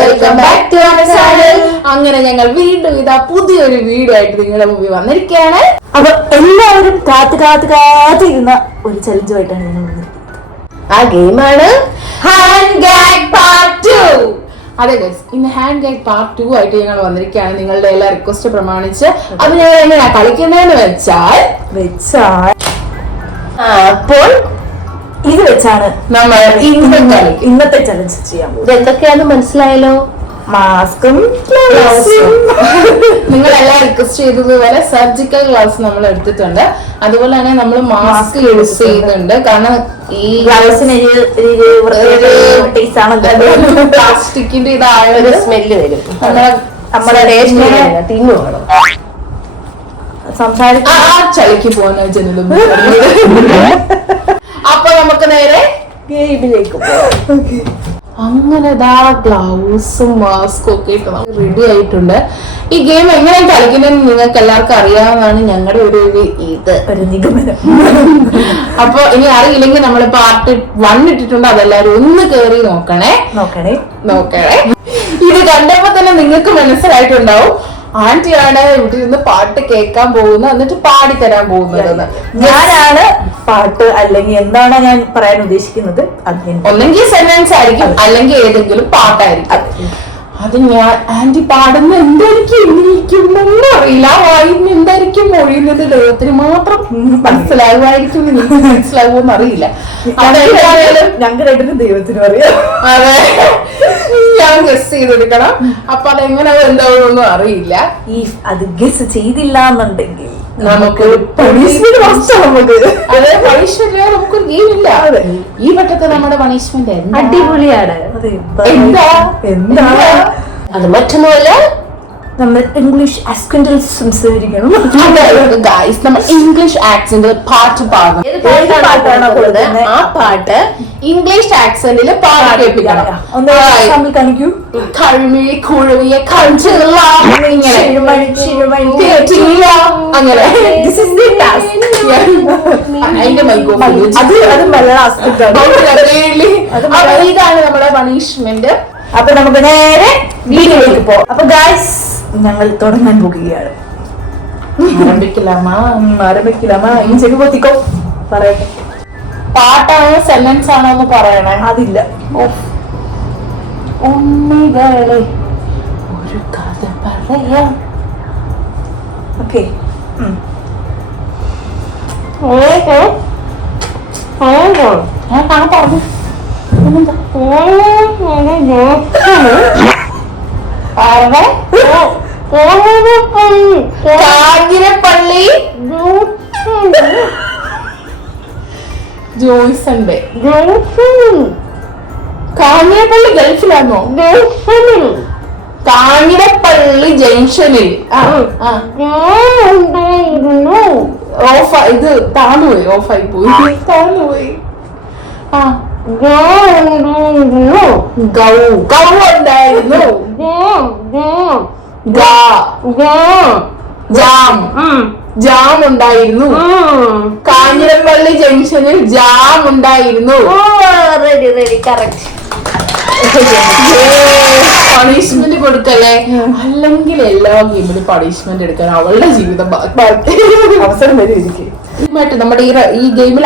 Welcome back to our channel. അങ്ങനെ ഞങ്ങൾ വീണ്ടും ഇതാ പുതിയൊരു വീഡിയോ ആയിട്ട് നിങ്ങളുടെ മുമ്പിൽ വന്നിരിക്കുകയാണ്. അപ്പൊ എല്ലാവരും കാത്തിരുന്ന ഒരു ചലഞ്ചുമായിട്ടാണ് ഞങ്ങൾ വന്നിരിക്കുന്നത്. ആ ഗെയിമാണ് ഹാൻഡ് ഗാഗ് പാർട്ട് 2. അതെ ഗൈസ്, ഇന്ന് ഹാൻഡ് ഗാഗ് പാർട്ട് 2 ആയിട്ട് ഞങ്ങൾ വന്നിരിക്കുകയാണ് നിങ്ങളുടെ എല്ലാ റിക്വസ്റ്റ് പ്രമാണിച്ച്. അത് ഞങ്ങൾ എങ്ങനെയാ കളിക്കുന്നതെന്ന് വെച്ചാൽ അപ്പോൾ ഇത് വെച്ചാണ് നമ്മൾ ഇന്നത്തെ ചലഞ്ച് ചെയ്യാൻ പോകുന്നത്. എന്തൊക്കെയാണെന്ന് മനസ്സിലായല്ലോ. മാസ്കും നിങ്ങളെല്ലാം റിക്വസ്റ്റ് ചെയ്തതുപോലെ സർജിക്കൽ ഗ്ലൗസ് നമ്മൾ എടുത്തിട്ടുണ്ട്. അതുപോലെ തന്നെ നമ്മൾ മാസ്ക് യൂസ് ചെയ്യുന്നുണ്ട്. കാരണം ഈ ഗ്ലൗസിന് പ്ലാസ്റ്റിക്കിന്റെ ഇതായൊരു സ്മെല്ല് വരും. നമ്മുടെ ചളിക്ക് പോകുന്ന ജനലും. അപ്പൊ നമുക്ക് നേരെ ഗെയിമിലേക്ക് പോകാം. അങ്ങനെ ഗ്ലൗസും മാസ്കും ഒക്കെ ഇട്ട് നമുക്ക് റെഡി ആയിട്ടുണ്ട്. ഈ ഗെയിം എങ്ങനെയാണ് കളിക്കുന്നതെന്ന് നിങ്ങൾക്ക് എല്ലാവർക്കും അറിയാവുന്നതാണ് ഞങ്ങളുടെ ഒരു നിഗമനം. അപ്പൊ ഇനി അറിയില്ലെങ്കിൽ നമ്മൾ പാർട്ട് 1 ഇട്ടിട്ടുണ്ട്, അതെല്ലാരും ഒന്ന് കേറി നോക്കണേ. ഇത് കണ്ടപ്പോ തന്നെ നിങ്ങൾക്ക് മനസ്സിലായിട്ടുണ്ടാവും ആന്റിയാണ് ഇവിടെ നിന്ന് പാട്ട് കേൾക്കാൻ പോകുന്നത്, എന്നിട്ട് പാടിത്തരാൻ പോകുന്നത്. ഞാനാണ് പാട്ട് അല്ലെങ്കിൽ എന്താണ് ഞാൻ പറയാൻ ഉദ്ദേശിക്കുന്നത്. ഒന്നെങ്കിൽ സെന്റൻസ് ആയിരിക്കും, അല്ലെങ്കിൽ ഏതെങ്കിലും പാട്ടായിരിക്കും. അത് ഞാൻ ആന്റി പാടുന്ന എന്തായിരിക്കും അറിയില്ല. വായിന്ന് എന്തായിരിക്കും മൊഴിയുന്നത് ദൈവത്തിന് മാത്രം മനസ്സിലാകുമായിരിക്കും. നിങ്ങൾക്ക് മനസ്സിലാകുമെന്ന് അറിയില്ല. അതെന്തായാലും ഞങ്ങൾ രണ്ടും ദൈവത്തിനും അറിയാം. അതെ, ഞാൻ ഗസ് ചെയ്തെടുക്കണം. അപ്പൊ അതെങ്ങനെ എന്താവുമെന്നൊന്നും അറിയില്ല. ഈ അത് ഗസ് ചെയ്തില്ല എന്നുണ്ടെങ്കിൽ നമുക്ക് നമുക്കൊരു ഗെയിം ഇല്ല. ഈ വട്ടത്തെ നമ്മുടെ പണിഷ്മെന്റ് അടിപൊളിയാണ്. എന്താ അത് മറ്റൊന്നുമല്ല, നമ്മൾ ഇംഗ്ലീഷ് ആക്സന്റിൽ സംസാരിക്കണം. നമ്മൾ ഇംഗ്ലീഷ് ആക്സന്റിൽ പാട്ട് പാടും. ആ പാട്ട് ഇംഗ്ലീഷ് ആക്സന്റിൽ പാട്ട് കേൾപ്പിക്കണം. കാണിക്കൂ. കഴുമിഴി കുഴവിയെ കഞ്ചില്ല അങ്ങനെ. ഇതാണ് നമ്മുടെ പണിഷ്മെന്റ്. അപ്പൊ നമുക്ക് നേരെ വീഡിയോയിലേക്ക് പോകാം. അപ്പൊ ഗൈസ്, ഞങ്ങൾ തുടങ്ങാൻ പോകുകയാണ്. ആരംഭിക്കില്ലാമ ഇനി ചെവി പൊത്തിക്കോ. പറയട്ടെ, പാട്ടാണോ സെന്റൻസ് ആണോ എന്ന് പറയണേ. അതില്ല. ഉണ്ണികളെ ഒരു കഥ പറയാം. ഓക്കെ, പറഞ്ഞു കാഞ്ഞിരപ്പള്ളി ജോയ്സന്റെ. കാഞ്ഞിരപ്പള്ളി ഗൾഫിലാണോ? കാഞ്ഞിരപ്പള്ളി ജംഗ്ഷനിൽ ഇത് താന്നുപോയി, ഓഫായി പോയി, താന്നുപോയി. ജാം ഉണ്ടായിരുന്നു. കാഞ്ഞിരപ്പള്ളി ജംഗ്ഷനിൽ ജാം ഉണ്ടായിരുന്നു. പണിഷ്മെന്റ് കൊടുക്കല്ലേ, അല്ലെങ്കിൽ എല്ലാ ഗെയിമിലും പണിഷ്മെന്റ് എടുക്കാൻ അവളുടെ ജീവിതം അവസരം വരും എനിക്ക്. നമ്മുടെ ഈ ഗെയിമിൽ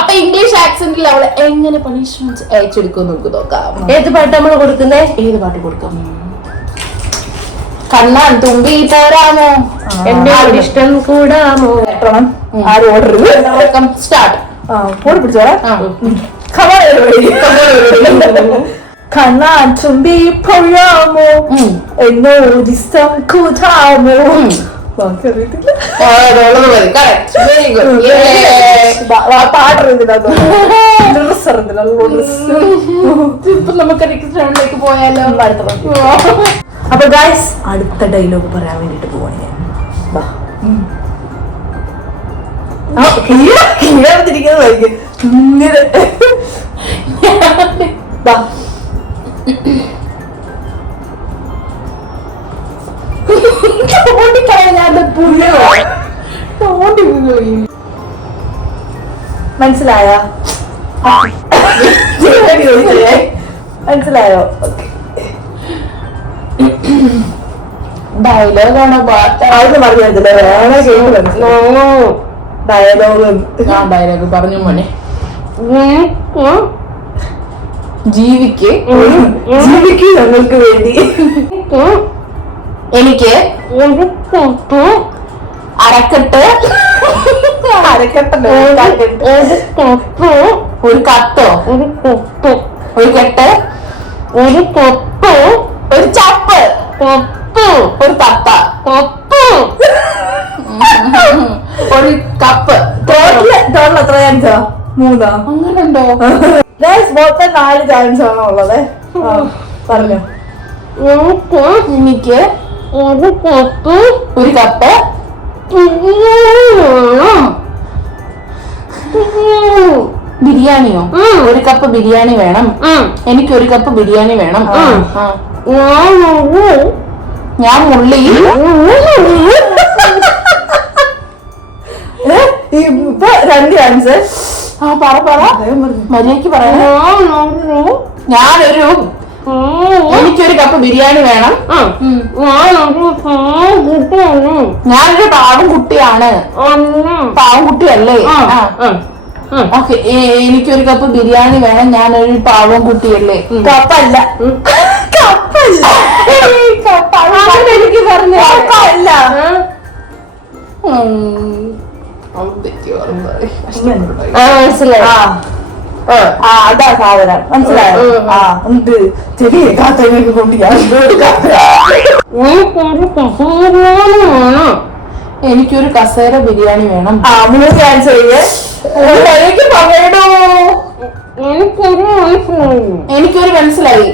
അപ്പൊ ഇംഗ്ലീഷ് ആക്സെന്റിൽ അവള് എങ്ങനെ പണിഷ്മെന്റ് അയച്ചെടുക്കും നമുക്ക് നോക്കാം. ഏത് പാട്ട് നമ്മൾ കൊടുക്കുന്നേ? ഏത് പാട്ട് കൊടുക്കാം? കണ്ണാൻ തുമ്പി പോരാമോ, എന്റെ ഇഷ്ടം കൂടാമോ. ആരും ഓർഡർ സ്റ്റാർട്ട്. ഫോൺ പിടിച്ചോളാം. കണ്ണാൻ തുമ്പി പോരാമോ, എന്നോടിഷ്ടം കൂടാമോ. നമുക്ക് പോയാലോ? അപ്പൊ ഗൈസ്, അടുത്ത ഡയലോഗ് പറയാൻ വേണ്ടിട്ട് പോവാണ് ഞാൻ. മനസ്സിലായ? മനസ്സിലായോ? ഡയലോഗാണോ പാട്ട്? ആദ്യം പറഞ്ഞു വരുന്നില്ല, വേറെ കേട്ട് ഡയലോഗ്. ഡയലോഗ് പറഞ്ഞു മോനെ. ജീവിക്ക് ഞങ്ങൾക്ക് വേണ്ടി എനിക്ക് അരക്കെട്ട് അരക്കട്ടല്ലോ ഒരു കത്തോ ഒരു കെട്ട് ഒരു ചപ്പ് ഒരു തത്ത ഒരു കപ്പ്. ടോട്ടൽ എത്ര ചാൻസാ? 3. അങ്ങനുണ്ടോ? മൊത്തം 4 ചാൻസ് ആണോ ഉള്ളത്? പറഞ്ഞോ. എനിക്ക് ഒരു കപ്പ് ബിരിയാണിയോ? ഒരു കപ്പ് ബിരിയാണി വേണം. എനിക്ക് ഒരു കപ്പ് ബിരിയാണി വേണം. ഞാൻ മുള്ളി ഇപ്പൊ 2 ചാൻസ്. പറ മര്യാദക്ക് പറയാം. ഞാനൊരു എനിക്കൊരു കപ്പ് ബിരിയാണി വേണം. ഞാനൊരു പാവം കുട്ടിയാണ്. പാവം കുട്ടിയല്ലേ? ഓക്കെ. എനിക്കൊരു കപ്പ് ബിരിയാണി വേണം. ഞാനൊരു പാവം കുട്ടിയല്ലേ? കപ്പല്ല. എനിക്ക് പറഞ്ഞു കപ്പല്ല. അതാ സാധനം. മനസ്സിലായോ? എന്ത് ചെറിയ കാത്തങ്ങൾക്ക് കൊണ്ട് എനിക്കൊരു കസേര ബിരിയാണി വേണം. 3 ചാൻസ് ചെയ്യേ. എനിക്ക് പറയണോ? എനിക്കൊരു മനസ്സിലായി.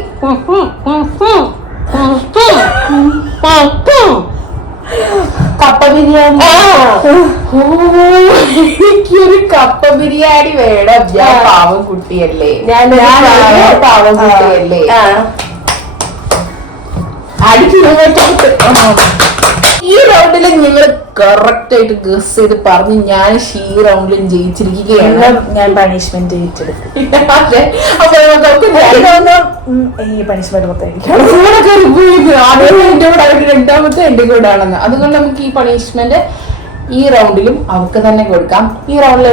കപ്പ ബിരിയാണി. എനിക്കൊരു കപ്പ ബിരിയാണി വേണം. ഞാൻ പാവം കുട്ടിയല്ലേ? ഞാൻ പാവം കുട്ടിയല്ലേ? ഈ റൗണ്ടിൽ നിങ്ങൾ കറക്റ്റ് ആയിട്ട് ഗസ് ചെയ്ത് പറഞ്ഞ് ഞാൻ ഈ റൗണ്ടിലും ജയിച്ചിരിക്കുകയാണ്. ഞാൻ പണിഷ്മെന്റ് ഏറ്റെടുക്കും. അപ്പൊ ഈ പണിഷ്മെന്റ് മൊത്തം എന്റെ കൂടെ അവർക്ക് രണ്ടാമത്തെ എന്റെ കൂടെ ആണെന്ന്. അതുകൊണ്ട് നമുക്ക് ഈ പണിഷ്മെന്റ് ഈ റൗണ്ടിലും അവർക്ക് തന്നെ കൊടുക്കാം. ഈ റൗണ്ടിൽ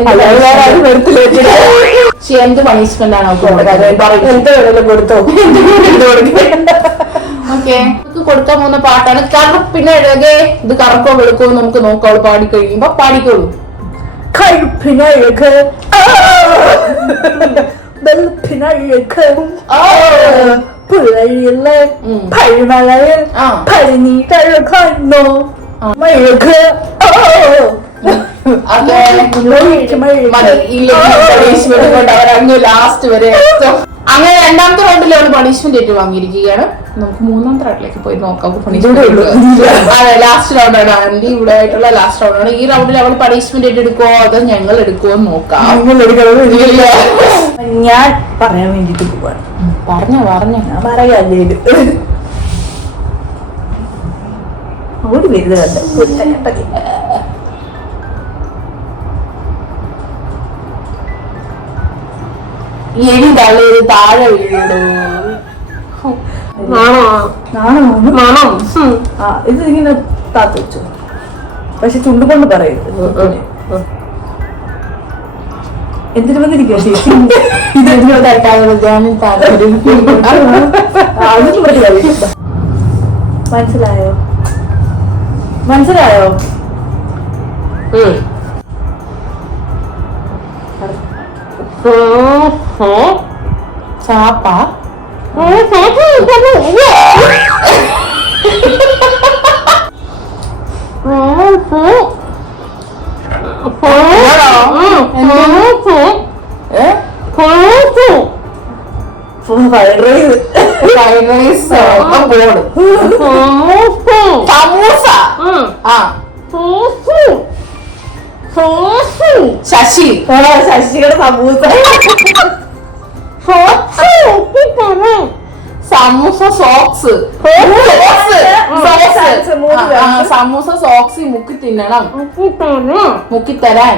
എന്ത് പണിഷ്മെന്റ് ആണ് അവർക്ക് കൊടുത്തോ? ഓക്കെ, നമുക്ക് കൊടുക്കാൻ പോകുന്ന പാട്ടാണ് കറുപ്പിനെ എഴുകെ. ഇത് കറുക്കോ വെളുക്കോ നമുക്ക് നോക്കാം. അവള് പാടി കഴിയുമ്പോ പാടിക്കോളൂ. കറുപ്പിനഴക് വെളുപ്പിനഴക് പുഴയിലെ പഴുമലയിൽ പഴനീട്ടഴകോ മഴക്. ലാസ്റ്റ് വരെ അങ്ങനെ രണ്ടാമത്തെ റൗണ്ടിൽ അവള് പണിഷ്മെന്റ് ഏറ്റു വാങ്ങിയിരിക്കുകയാണ്. നമുക്ക് മൂന്നാമത്തെ റൗണ്ടിലേക്ക് പോയി നോക്കാം. അതെ, ലാസ്റ്റ് റൗണ്ടാണ്. ആന്റി ഇവിടെ ആയിട്ടുള്ള ലാസ്റ്റ് റൗണ്ടാണ്. ഈ റൗണ്ടിൽ അവൾ പണിഷ്മെന്റ് ഏറ്റെടുക്കുവോ അതോ ഞങ്ങൾ എടുക്കുവോ നോക്കാം. ഞാൻ പറയാൻ വേണ്ടിട്ട് പോവാണ്. പറഞ്ഞോ ഞാൻ പറയാല്ലേ. ഓടി വരുന്നത് എടി തള്ളേത് താഴെ വീടോ. ഇത് ഇങ്ങനെ താത്ത വെച്ചു. പക്ഷെ ചുണ്ടുകൊണ്ട് പറയരുത്. എന്തിനു വന്നിരിക്കുക ചേച്ചി? മനസ്സിലായോ? മനസ്സിലായോ? ചാപ്പ fried rice, fried rice, samosa, Sasi, ശശിയുടെ സമൂസ, സമൂസ സോക്സ്, സമൂസ സോക്സ് മുക്കി തിന്നണം, മുക്കിത്തരാൻ,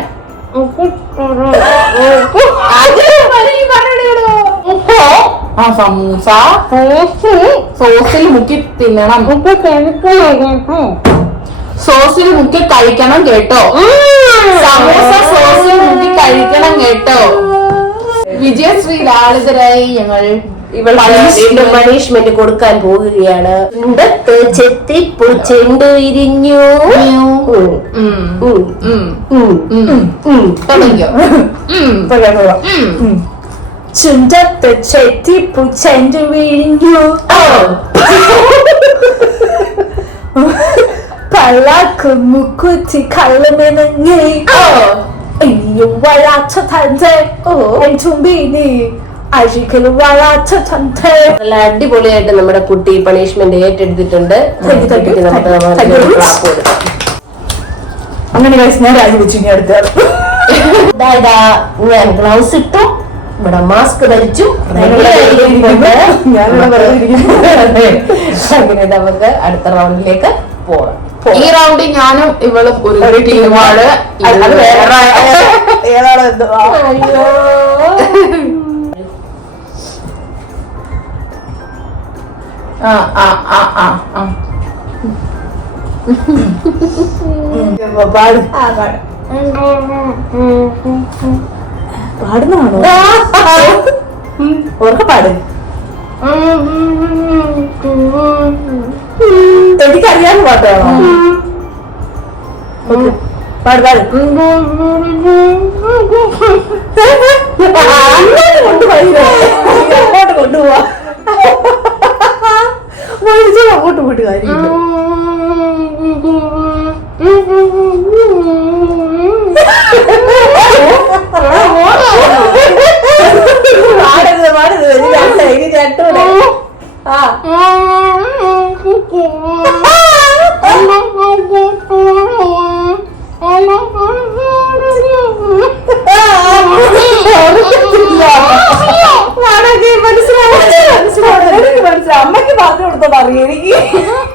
ആ സമൂസ സോസിൽ മുക്കി തിന്നണം, സോസിൽ മുക്കി കഴിക്കണം കേട്ടോ. സമൂസ സോസിൽ മുക്കി കഴിക്കണം കേട്ടോ. വിജയശ്രീ ലാളിതരായി ഞങ്ങൾ വീണ്ടും പണിഷ്മെന്റ് കൊടുക്കാൻ പോവുകയാണ്. ചെത്തിപ്പൂച്ചെണ്ടു ഇരിഞ്ഞു. ചുണ്ടത്ത് ചെത്തിപ്പൂച്ചെണ്ടു വിരിഞ്ഞു. പള്ളാക്ക് മുക്കുത്തി കള്ളമെനങ്ങി. ഇനിയും വളാച്ച തന്റെ തുമ്പിനി. നല്ല അടിപൊളിയായിട്ട് നമ്മുടെ കുട്ടി പണിഷ്മെന്റ് ഏറ്റെടുത്തിട്ടുണ്ട്. അങ്ങനെ ഞാൻ രാജിവെച്ചു. ഇനി അടുത്ത ഞാൻ ഗ്ലൗസ് ഇട്ടു, ഇവിടെ മാസ്ക് ധരിച്ചു. അങ്ങനെ നമുക്ക് അടുത്ത റൗണ്ടിലേക്ക് പോവാം. ഈ റൗണ്ടിൽ ഞാനും ഇവളും ഒരു ടീമാണ്. ഏതാണ്? പാടുന്നാണോ? ഓർക്ക പാട്. എനിക്കറിയാൻ പാട്ടാണോ? പാട് പാട്. അങ്ങോട്ട് കൊണ്ടുപോവാ. അങ്ങോട്ട് പോയിട്ട് കാര്യമില്ല. പാടരുത് പാടരുത്. ഇനി രണ്ടൂടെ. അമ്മക്ക് പറഞ്ഞു കൊടുത്തോ പറയും. എനിക്ക്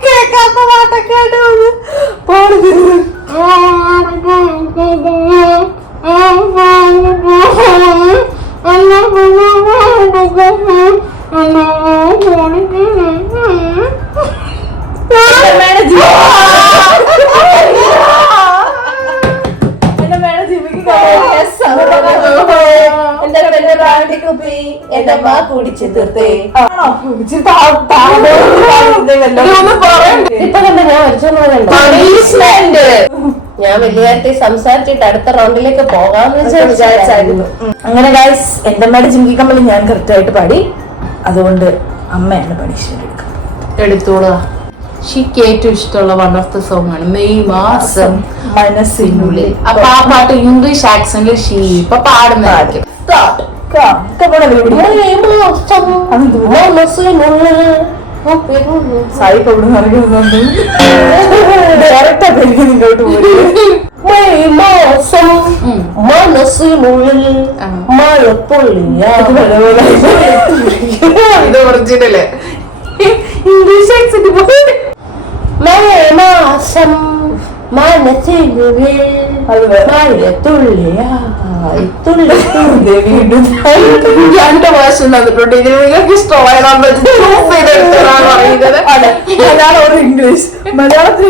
കേൾക്കാത്ത പാട്ടൊക്കെ പാടുന്നത്. എന്റെ മാ കുടിച്ച് തീർത്തേ. ഇപ്പൊ കണ്ട ഞാൻ വരച്ചോന്നുണ്ട്. ഞാൻ വലിയ കാര്യത്തിൽ സംസാരിച്ചിട്ട് അടുത്ത റൗണ്ടിലേക്ക് പോകാന്ന് വിചാരിച്ചായിരുന്നു. അങ്ങനെ ഗൈസ്, എന്റെ അമ്മയുടെ ജിംകി കമ്മൽ ഞാൻ കറക്റ്റ് ആയിട്ട് പാടി. അതുകൊണ്ട് അമ്മയാണ് പണിഷ്മെന്റ് എടുത്തോളുക. ഷിക്ക് ഏറ്റവും ഇഷ്ടമുള്ള വൺ ഓഫ് ദ സോങ് ആണ് മെയ് മാസം മനസ്സിനുള്ളിൽ. അപ്പൊ ആ പാട്ട് ഇംഗ്ലീഷ് ആക്സെന്റിൽ ഷീ ഇപ്പൊ പാടുന്നതായിരിക്കും. സായി കവിടെ നടക്കുന്നുണ്ട്. ഡയറക്റ്റ് ഇങ്ങോട്ട് പോയി. മനസ്സിനുള്ളിൽ മഴപ്പൊള്ളിയ. ഇത് ഒറിജിനല് ഇംഗ്ലീഷ് ആക്സെന്റ്. മാസം മനസ്സിനുള്ളിൽ രണ്ട് വേർഷൻ തന്നിട്ടുണ്ട്. ഇതിന് നിങ്ങൾക്ക് ഇഷ്ടമായ മലയാളം ഇംഗ്ലീഷ്. മലയാളത്തിൽ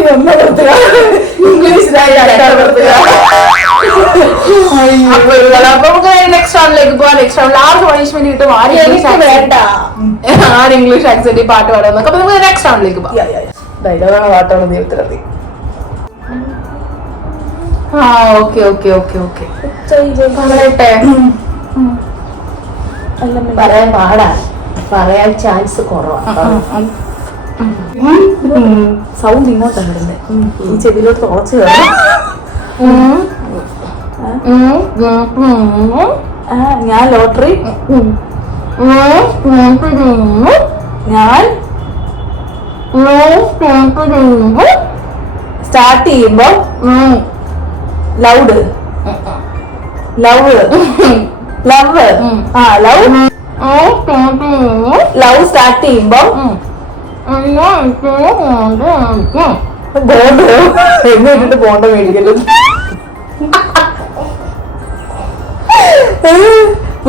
ഇംഗ്ലീഷിലായി അപ്പൊ നമുക്ക് നെക്സ്റ്റ് റൗണ്ടിലേക്ക് പോവാം. നെക്സ്റ്റ് റൗണ്ടിൽ ആർക്ക് പണിഷ്മെന്റ് കിട്ടും, ആര് ഇംഗ്ലീഷ് ആക്സെന്റ് പാട്ട് പാടുന്നൊക്കെ. അപ്പൊ നമുക്ക് നെക്സ്റ്റ് റൗണ്ടിലേക്ക് പോവാം. ഡയലോഗാണ് പാട്ടാണ് ദൈവത്തിനതി. ഓക്കെ ഓക്കെ ഓക്കെ ഓക്കെ പറയട്ടെ. പറയാൻ പാടാ, പറയാൻ ചാൻസ് കുറവാണ്. സൗണ്ട് ഇങ്ങോട്ടാണ് ഇടുന്നത്. ഈ ചെവിയിലോട്ട് തുളച്ച് കയറും. ഞാൻ ലോട്ടറി. ഞാൻ സ്റ്റാർട്ട് ചെയ്യുമ്പോ loud love love love love start ചെയ്യുമ്പോ ബോണ്ട് എന്നിട്ട് ബോണ്ട മേടിക്കല്ലോ.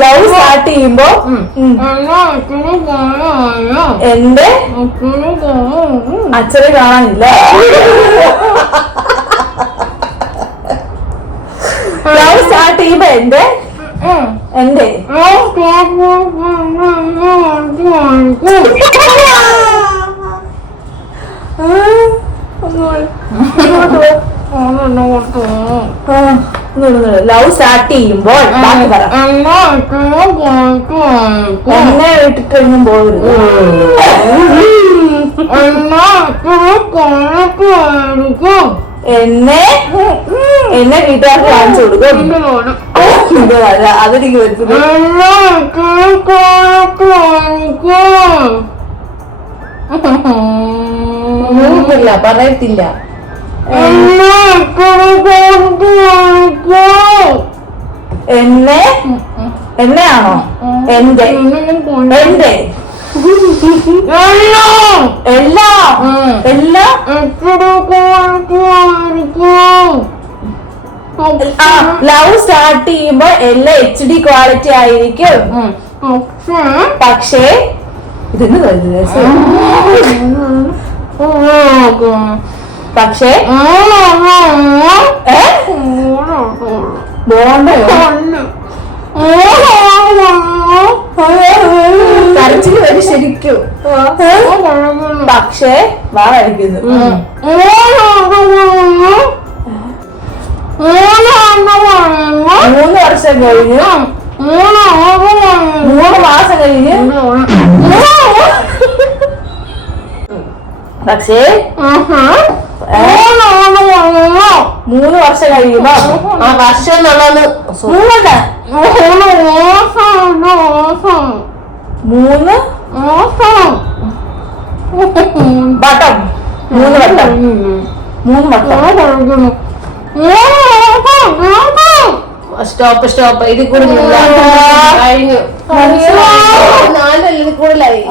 ലവ് സ്റ്റാർട്ട് ചെയ്യുമ്പോ എന്റെ അച്ഛനെ കാണാനില്ല. ലവ് സ്റ്റാർട്ട് ചെയ്യുമ്പോ എന്റെ ലവ് സ്റ്റാർട്ട് ചെയ്യുമ്പോൾ എന്നെ വിട്ടിട്ടൊന്നും പോകരുത്. എന്നെ വീട്ടുകാർക്ക് കാണിച്ചു കൊടുക്കും. അതെനിക്ക് വരുന്നത് പറയത്തില്ല. എന്നെയാണോ എന്റെ ലവ് സ്റ്റാർട്ട് ചെയ്യുമ്പോ എല്ലാം HD ക്വാളിറ്റി ആയിരിക്കും. പക്ഷേ ഇതിന് പക്ഷേ കരച്ചില് വരെ ശരിക്കും. പക്ഷേ വാ കഴിക്കുന്നു. 3 വർഷം കഴിഞ്ഞ് 3 മാസം കഴിഞ്ഞ് പക്ഷേ 3 വർഷം കഴിയുമ്പോ വർഷം എന്നുള്ളത് 3 വട്ടം 3 വട്ടം സ്റ്റോപ്പ് ഇതിൽ കൂടുതലായി.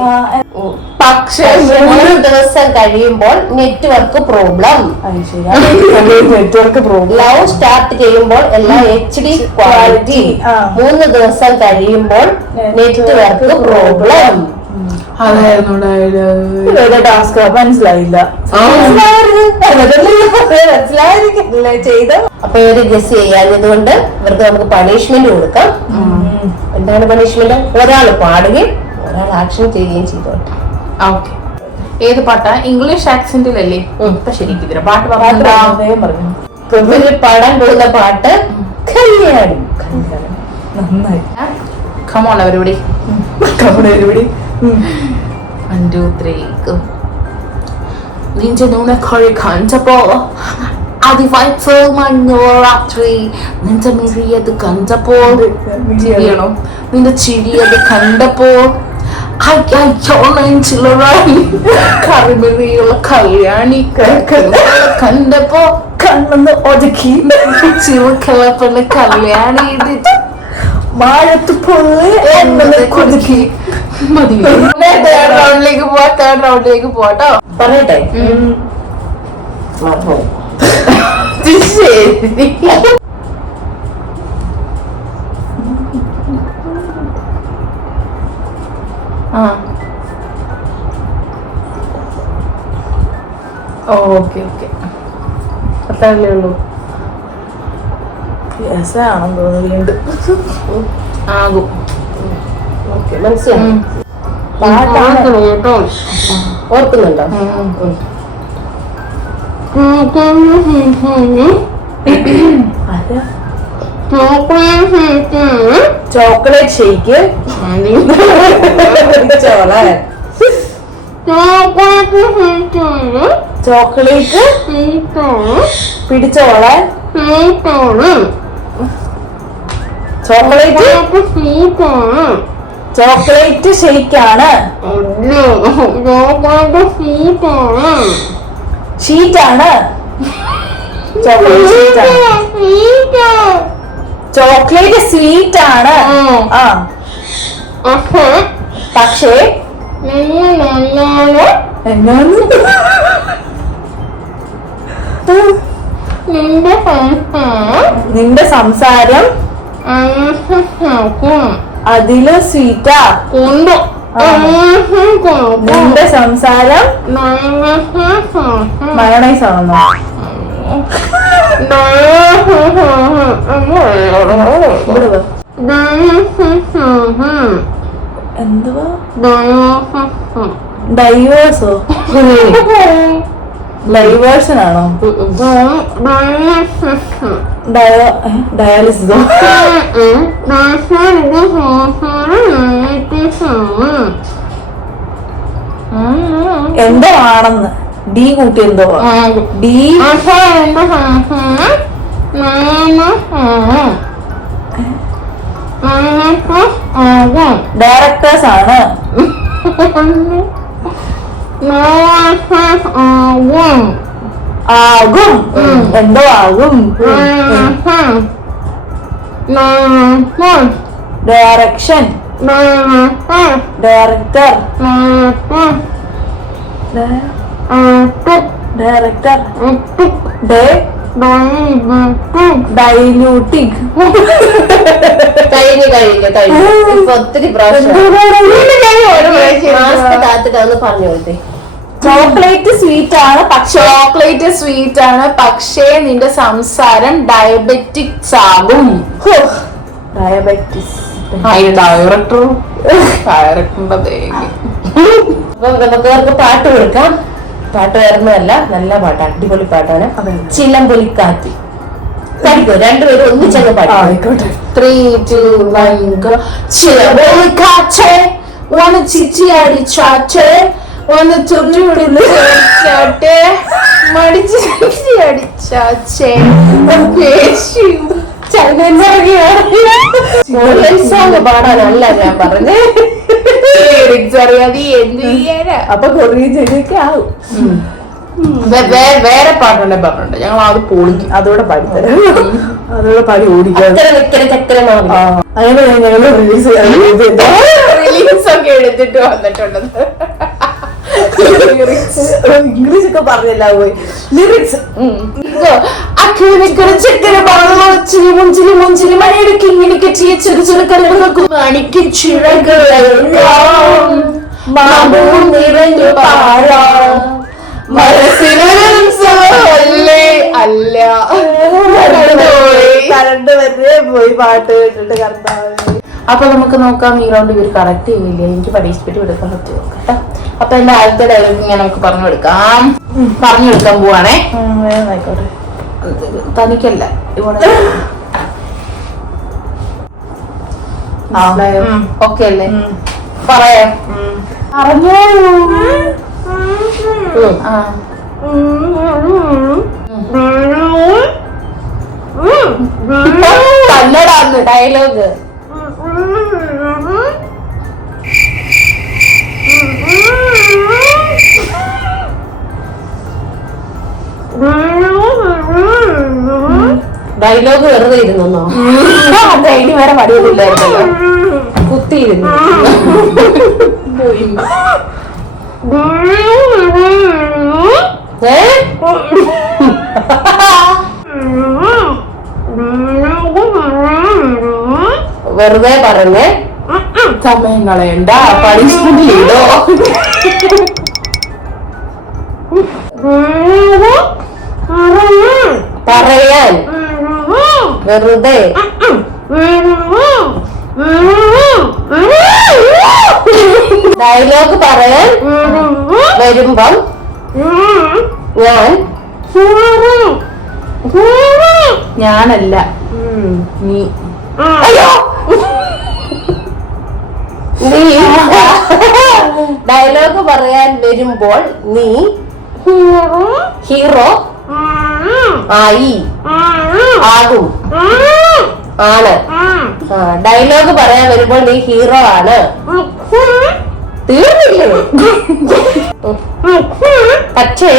പക്ഷേ 3 ദിവസം കഴിയുമ്പോൾ നെറ്റ്വർക്ക് പ്രോബ്ലം. ലവ് സ്റ്റാർട്ട് ചെയ്യുമ്പോൾ എല്ലാം HD ക്വാളിറ്റി. 3 ദിവസം കഴിയുമ്പോൾ നെറ്റ്വർക്ക് പ്രോബ്ലം. ടാസ്ക് മനസ്സിലായില്ല. ചെയ്ത് അപ്പൊ ഇവര് ഗസ് ചെയ്യാഞ്ഞത് കൊണ്ട് ഇവർക്ക് നമുക്ക് പണിഷ്മെന്റ് കൊടുക്കാം. എന്താണ് പണിഷ്മെന്റ്? ഒരാൾ പാടുകയും ഒരാൾ ആക്ഷൻ ചെയ്യുകയും ചെയ്തോട്ടെ. ഓക്കെ. ഏത് പാട്ടാ? ഇംഗ്ലീഷ് ആക്സെന്റിലല്ലേ? ഇപ്പൊ ശരിക്കും പാട്ട് പറഞ്ഞു. ഇവര് പാടാൻ പോകുന്ന പാട്ട് കല്യാണം. നന്നായി. Come on everybody. 1 2 3 go. നിന്റെ 눈에 거리 간잡어 아디바이트 만노라트리 നിന്റെ മിഴിയത് കണ്ടപ്പോൾ ചിരിയണം. നിന്റെ ചിരിയത് കണ്ടപ്പോൾ നെഞ്ചിലറായി കറിമറിയുള്ള കല്യാണി കണ്ടപ്പോ കണ്ണെന്ന് ഒതുക്കി ചിറക്കലപ്പന്റെ കല്യാണി വാഴത്ത് പോലെ എന്നത് കൊതുക്കി. മതി. തേർഡ് റൗണ്ടിലേക്ക് പോട്ടോ. പറയട്ടെ. ശരി. ഓക്കെ അത്രയല്ലേ ഉള്ളൂ. ആണെന്ന് തോന്നുന്നുണ്ട്. ആകും. മനസ്സിലായി. ഓർക്കുന്നുണ്ടോ? ചോക്ലേറ്റ് ഷേക്ക് ചോക്ലേറ്റ് പിടിച്ചോളാൻ ചോക്ലേറ്റ് ഷേക്കാണ്. ഷീറ്റാണ്. ചോക്ലേറ്റ് സ്വീറ്റ് ആണ്. പക്ഷേ നിന്റെ സംസാരം അതില് സ്വീറ്റാ കൊണ്ടോ നിന്റെ സംസാരം മയണൈസ് ആണെന്നോ? എന്തുവാ ഡൈവേഴ്സോ? ഡൈവേഴ്സൺ ആണോ? ഡയാലിസിസോ? എന്തോ ആണെന്ന് ഡി കൂട്ടി എന്തോ ഡി ഡയറക്ടേഴ്സ് ആണ്. ആകും എന്തോ ആകും. ഡയറക്ഷൻ ഡയറക്ടർ ഡയറക്ടർ ഡൈല്യൂട്ടിക് ഒത്തിരി പ്രാവശ്യം പറഞ്ഞു കൊടുത്തേ. ചോക്ലേറ്റ് സ്വീറ്റ് ആണ് പക്ഷേ ചോക്ലേറ്റ് സ്വീറ്റ് ആണ് പക്ഷേ നിന്റെ സംസാരം ഡയബറ്റിക്സ് ആകും. ഡയബറ്റിസ് ഡയറക്ടറും അപ്പൊ നമുക്ക് പാട്ട് കൊടുക്കാം. പാട്ട് വേറൊന്നുമല്ല, നല്ല പാട്ട്, അടിപൊളി പാട്ടാണ്. ചിലമ്പൊലിക്കാറ്റ് പഠിക്കോ രണ്ടുപേരും ഒന്നിച്ചങ്ങ് പാട്ട്. 3, 2, 1 go. ചിലമ്പൊലിക്കാറ്റ് വന്ന് ചിച്ചി അടിച്ചാറ്റ് വന്ന് ചുറ്റുവിടുന്നാട്ടെ മടിച്ച് അടിച്ചാച്ചേ സോങ് പാടാനല്ല ഞാൻ പറഞ്ഞേ. അറിയാതെ എന്ത് ചെയ്യാനാ. അപ്പൊ കൊറിയൻ ചെടിയൊക്കെ ആവും. വേറെ പാട്ടുണ്ടെ പറഞ്ഞിട്ടുണ്ട്, ഞങ്ങൾ അത് പൊളിക്കും. അതോടെ പാടിത്തരാം, അതോടെ പാടി ഓടിക്കാം. അങ്ങനെ ഞങ്ങൾ റിലീസ് ഒക്കെ എടുത്തിട്ട് വന്നിട്ടുണ്ട്. ഇംഗ്ലീഷ് ഒക്കെ പറഞ്ഞല്ല പോയി ലിറിക്സ്. മുഞ്ചിരി മുഞ്ചിരി മഴയെടുക്കി ഇങ്ങനെ കെട്ടിയ ചെറു ചെറു കലർക്കും മണിക്ക് ചിറകുകളെല്ലാം മാമ്പൂം നിറഞ്ഞു പാടാം മനസ്സിനല്ലേ അല്ല കറണ്ട് വരെ പോയി പാട്ട് കേട്ടിട്ട് കറണ്ടാവും. അപ്പൊ നമുക്ക് നോക്കാം ഈ റൗണ്ട് ഇവർ കറക്റ്റ് ചെയ്യില്ല. എനിക്ക് പരീക്ഷിച്ചിട്ട് എടുക്കാൻ പറ്റുമോ കേട്ടോ. അപ്പൊ എന്റെ ആദ്യത്തെ ഡയലോഗ് ഞാൻ നമുക്ക് പറഞ്ഞു കൊടുക്കാൻ പോവാണേ. ആയിക്കോട്ടെ, തനിക്കല്ല ഇവിടെ ഓക്കെ അല്ലേ? പറയാം. അറിഞ്ഞോളൂ. കന്നഡാന്ന് ഡയലോഗ്. ഡയലോഗ് വെറുതെ ഇരുന്നോ? ഇനി വേറെ മടിയൊന്നുമില്ലായിരുന്നല്ലോ, കുത്തിയിരുന്നു. വെറുതെ പറഞ്ഞേ, സമയം കളയണ്ട, പണിഷ്മെന്റ് ചെയ്തോ. പറയാൻ വെറുതെ ഡയലോഗ് പറയാൻ വരുമ്പം ഞാനല്ല നീ. നീ ഡയലോഗ് പറയാൻ വരുമ്പോൾ നീ ഹീറോ ആയി ആകും ആണ്. ഡയലോഗ് പറയാൻ വരുമ്പോൾ നീ ഹീറോ ആണ്. തീർന്നില്ലേ? പക്ഷേ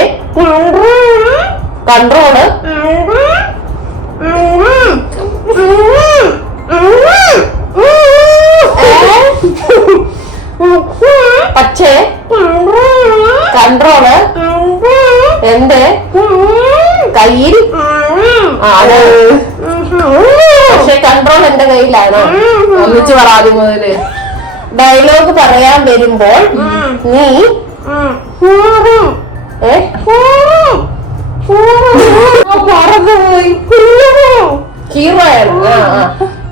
കൺട്രോള് പക്ഷേ കൺട്രോള് എന്റെ കയ്യിൽ ആണ്. പക്ഷെ കൺട്രോൾ എന്റെ കയ്യിലാണ്. ഒന്നിച്ച് പറ ആദ്യം മുതല്. ഡയലോഗ് പറയാൻ വരുമ്പോൾ നീ ഹീറോയാണ്.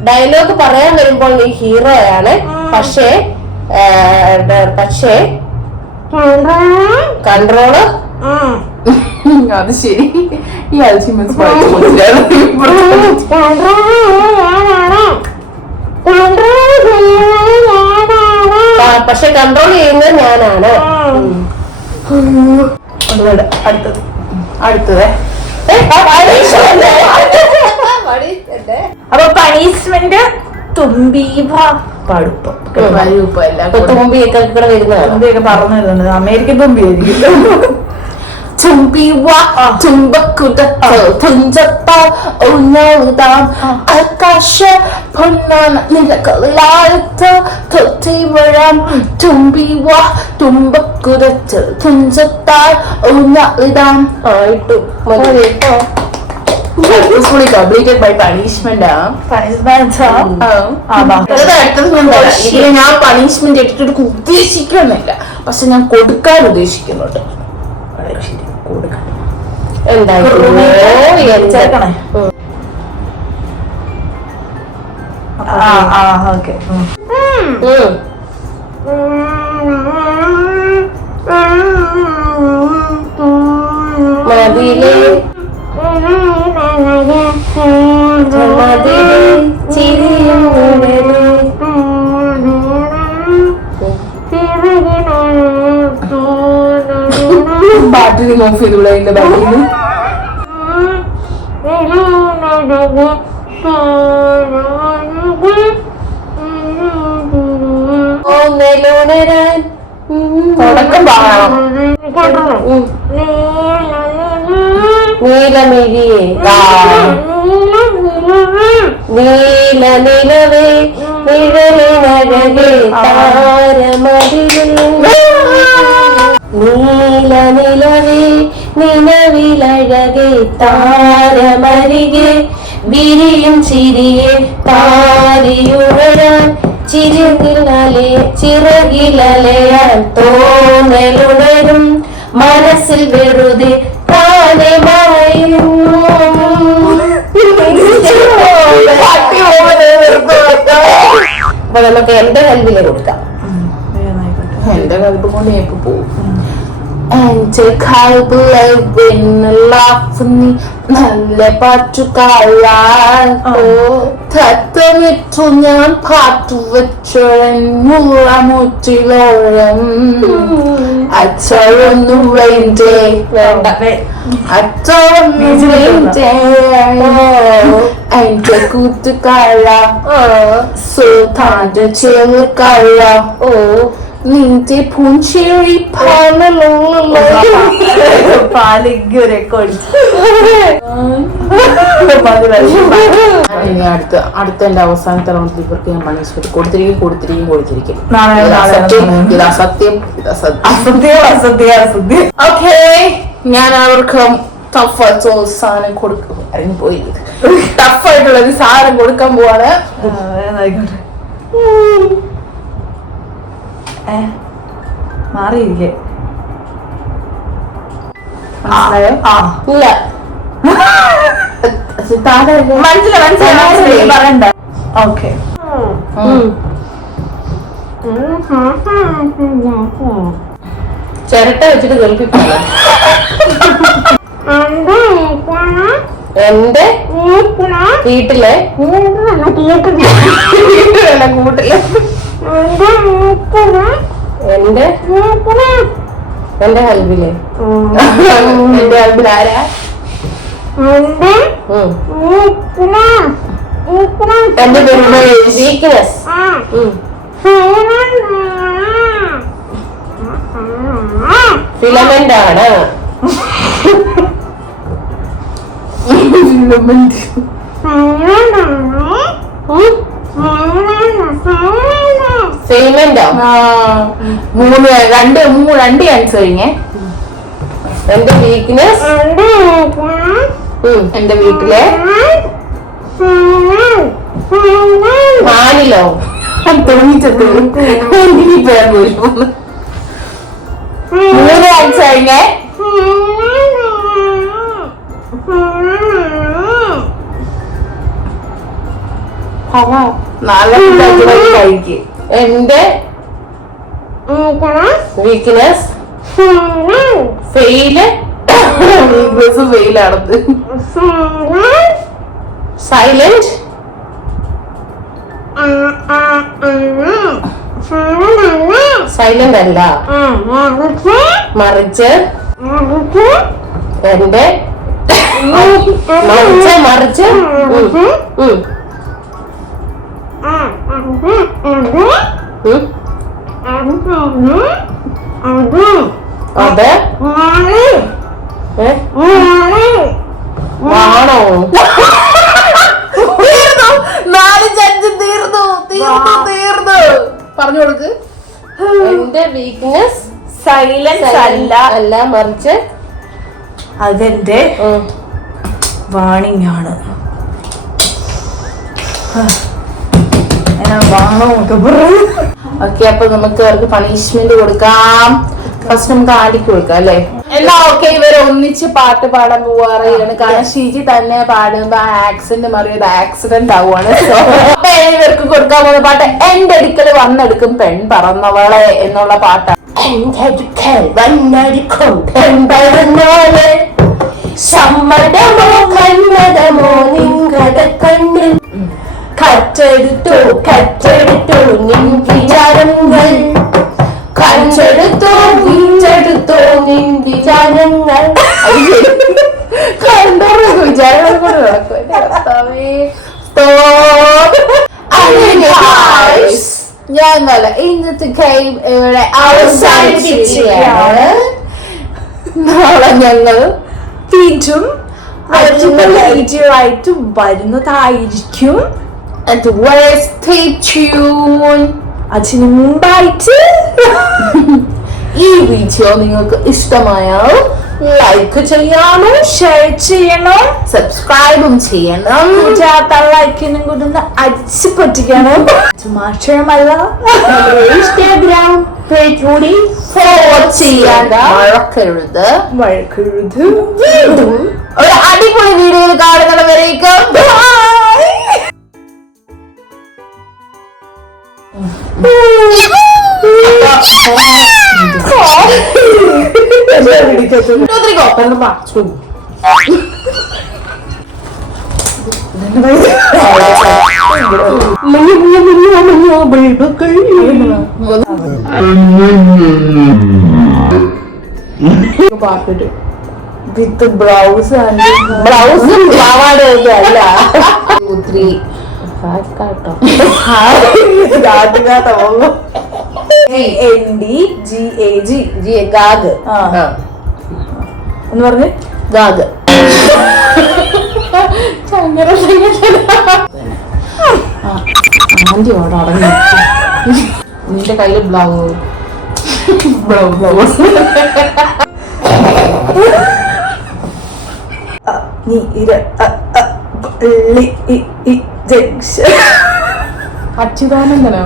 ഡയലോഗ് പറയാൻ വരുമ്പോൾ നീ ഹീറോയാണ്. പക്ഷേ കൺട്രോള് അത് ശരി. ഈ അൽഷിമൻസ് പക്ഷെ കൺട്രോൾ ചെയ്യുന്നത് ഞാനാണ്. അടുത്തത് അടുത്തത് അപ്പൊ പണിഷ്മെന്റ് തുമ്പീവ പടുപ്പം തുമ്പിയൊക്കെ ഇവിടെ വരുന്നതാണ്. തുമ്പിയൊക്കെ പറഞ്ഞു തരുന്നുണ്ട്. അമേരിക്കൻ തുമ്പിയായിരിക്കും. തുമ്പിവാ തുമ്പക്കുടത്ത് തുഞ്ചത്താൽ ഉന്നതാം ആകാശ പൊന്നാന നിലകളിലാഴത്ത് തൊട്ടി വരാം. തുമ്പിവാ തുമ്പക്കുടത്ത് തുഞ്ചത്താൽ ഉന്നതാം ആയിട്ടു കംപ്ലീറ്റഡ് ബൈ പണിഷ്മെന്റ്. ഇതിന് ഞാൻ പണിഷ്മെന്റ് ഇട്ടിട്ട് ഉദ്ദേശിക്കുന്നില്ല, പക്ഷെ ഞാൻ കൊടുക്കാൻ ഉദ്ദേശിക്കുന്നുണ്ട്. ചേർക്കണേ. ഓക്കെ. മതിലേ ചിരിയും പാട്ട് ഓഫ് ചെയ്തൂടെ എന്റെ ബാക്കിൽ തുടക്കം പാടണം. നീലമിഴിയേ നീല നിലവേ നിഴലിനഴകേ താരമതിലേ നീല നിലവേ നിലവിലഴകേ താരമരികെ വിരിയും ചിരിയെ താരിയുഴയാൻ ചിറകിലലയാൻ തോന്നലുണരും മനസ്സിൽ വെറുതെ താനെ മറയുന്നു. അപ്പൊ നമുക്ക് എന്റെ കൽവിലെ കൊടുക്കാം. എന്റെ കൽപ്പ് കൊണ്ട് എപ്പോ പോകും. എന്റെ കൽബിലാഫിനി നല്ല പാട്ടുകാരാൻ തത്തമിട്ടു ഞാൻ പാട്ടുവെച്ചോഴൻ മുറ്റിലോഴം അച്ചൊന്നു വേണ്ടേ അച്ചൊന്നു വേണ്ടേ എന്റെ കൂട്ടുകാര സുൽത്താന്റെ ചേർക്കാര നിന്റെ പുഞ്ചിരി അടുത്ത എന്റെ അവസാനത്തെ റൗണ്ടിൽ ഇവർക്ക് ഞാൻ പണിഷ്മെന്റ് കൊടുത്തിരിക്കും. ഇതാ സത്യം. ഓക്കെ, ഞാൻ അവർക്ക് ടഫായിട്ട് സാധനം കൊടുക്കും. അറിഞ്ഞുപോയി ടഫായിട്ടുള്ള ഒരു സാധനം കൊടുക്കാൻ പോവാണ്. മാറിയില്ലേ? ഇല്ല മനസ്സിലായി പറയണ്ട. ഓക്കെ. ചിരട്ട വെച്ചിട്ട് കേൾപ്പിക്കണം. എന്റെ വീട്ടിലെ കൂട്ടിലെ എന്റെ ഹൽബിലെ എന്റെ ഹൽബിൽ ആരാ? എന്റെ വീക്ക്നെസ് ഫിലമെന്റ് ആണ്. ഫിലമെന്റോ? രണ്ട് ആൻസർ കഴിഞ്ഞേ. എന്റെ വീക്ക്നെസ് എന്റെ വീട്ടിലെ മാനിലോ തോന്നിച്ചത് എനിക്ക് പേർ പോയി 3 ആഴ്ച കഴിഞ്ഞേ നാളെ കഴിക്ക്. എന്റെ വീക്ക്നെസ് ഫെയില് ഫെയിലാണത്. സൈലന്റ് സൈലന്റ് അല്ല മറിച്ച് എന്റെ മറിച്ച് അത് ആണോ തീർന്നു. 4-5 തീർന്നു. പറഞ്ഞു കൊടുക്ക്. എന്റെ വീക്ക്നെസ് സൈലൻസ് അല്ല മറിച്ച് അതെന്റെ വാണിംഗ് ആണ്. ഓക്കെ, അപ്പൊ നമുക്ക് അവർക്ക് പണിഷ്മെന്റ് കൊടുക്കാം. ഫസ്റ്റ് നമുക്ക് ആടിക്ക് കൊടുക്കാം അല്ലെ. എന്നാ ഓക്കെ, ഇവരെ ഒന്നിച്ച് പാട്ട് പാടാൻ പോവാറാണ്. കാരണം ഷിജി തന്നെ പാടുമ്പോ ആക്സിഡന്റ് മാറിയത് ആക്സിഡന്റ് ആവുകയാണ്. അപ്പൊ ഇവർക്ക് കൊടുക്കാൻ പോകുന്ന പാട്ട് എന്റെ അടുക്കൽ വന്നെടുക്കും പെൺ പറന്നവളെ എന്നുള്ള പാട്ടാണ്. സമ്മതമോ കന്നതമോ നിങ്കട കണ്ണിൽ കറ്റെടുത്തോ നിൻ വിചാരങ്ങൾ കഞ്ചെടുത്തോ വീണ്ടെടുത്തോ നിൻ വിചാരങ്ങൾ കണ്ടോ വിചാരങ്ങൾ കൂടെ നടക്കും. ഞങ്ങൾ ഇന്നത്തെ ഗെയിം ഇവിടെ അവസാനിപ്പിക്കുകയാണ്. നാളെ ഞങ്ങൾ വീണ്ടും ആയിട്ടും വരുന്നതായിരിക്കും. stay tuned. അതിനു മുമ്പായിട്ട് ഈ വീഡിയോ നിങ്ങൾക്ക് ഇഷ്ടമായാൽ ലൈക്ക് ചെയ്യണം, ഷെയർ ചെയ്യണം, സബ്സ്ക്രൈബും ചെയ്യണം. ലൈക്കിനും കൂടി ഒന്ന് അടിച്ചു പൊട്ടിക്കണം. മാത്രമല്ല ഇൻസ്റ്റാഗ്രാം പേജ് കൂടി ഫോളോ ചെയ്യാൻ മറക്കരുത്. വീണ്ടും ഒരു അടിപൊളി വീഡിയോയിൽ കാണുന്നവരേക്കും പാട്ടിട്ട് വിത്ത് ബ്ലൗസ് ബ്ലൗസും പാവാടയൊന്നും അല്ല. 2, 3 കേട്ടോ ഗാഗ് എന്ന് പറഞ്ഞ് ഗാഗ് ആന്റിയോട് അടങ്ങി. നിന്റെ കയ്യില് ബ്ലൗസ് അച്യുതാനന്ദനോ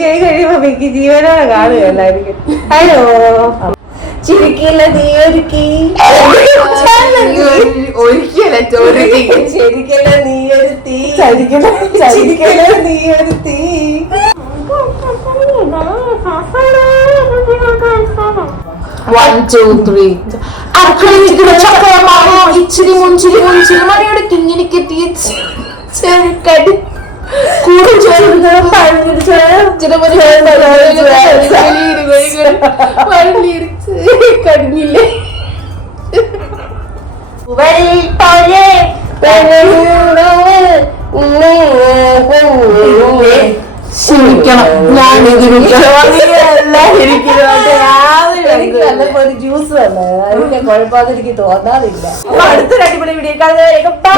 കഴിയുമ്പോ ജീവനോടെ കാണുകയല്ലായിരിക്കും. ഹലോ ചിരിക്കില്ല നീ ഒരുക്കി ഒരിക്കല ചിരിക്കല നീ ഒരു തീ ചിരിക്കല നീ ഒരു തീ. 1, 2, 3 ഇച്ചിരി മുഞ്ചിരി മണിയെടുത്ത് ഇങ്ങനെ കെട്ടിയ ചെറുക്കടി കടിഞ്ഞില്ലേ. ക്ഷമിക്കണം, ഞാൻ ജ്യൂസ് തന്നെ കുഴപ്പമാണെന്ന് എനിക്ക് തോന്നാറില്ല. അടുത്തൊരു അടിപൊളി വീഡിയോ കാണുന്നവരേക്കും ബൈ.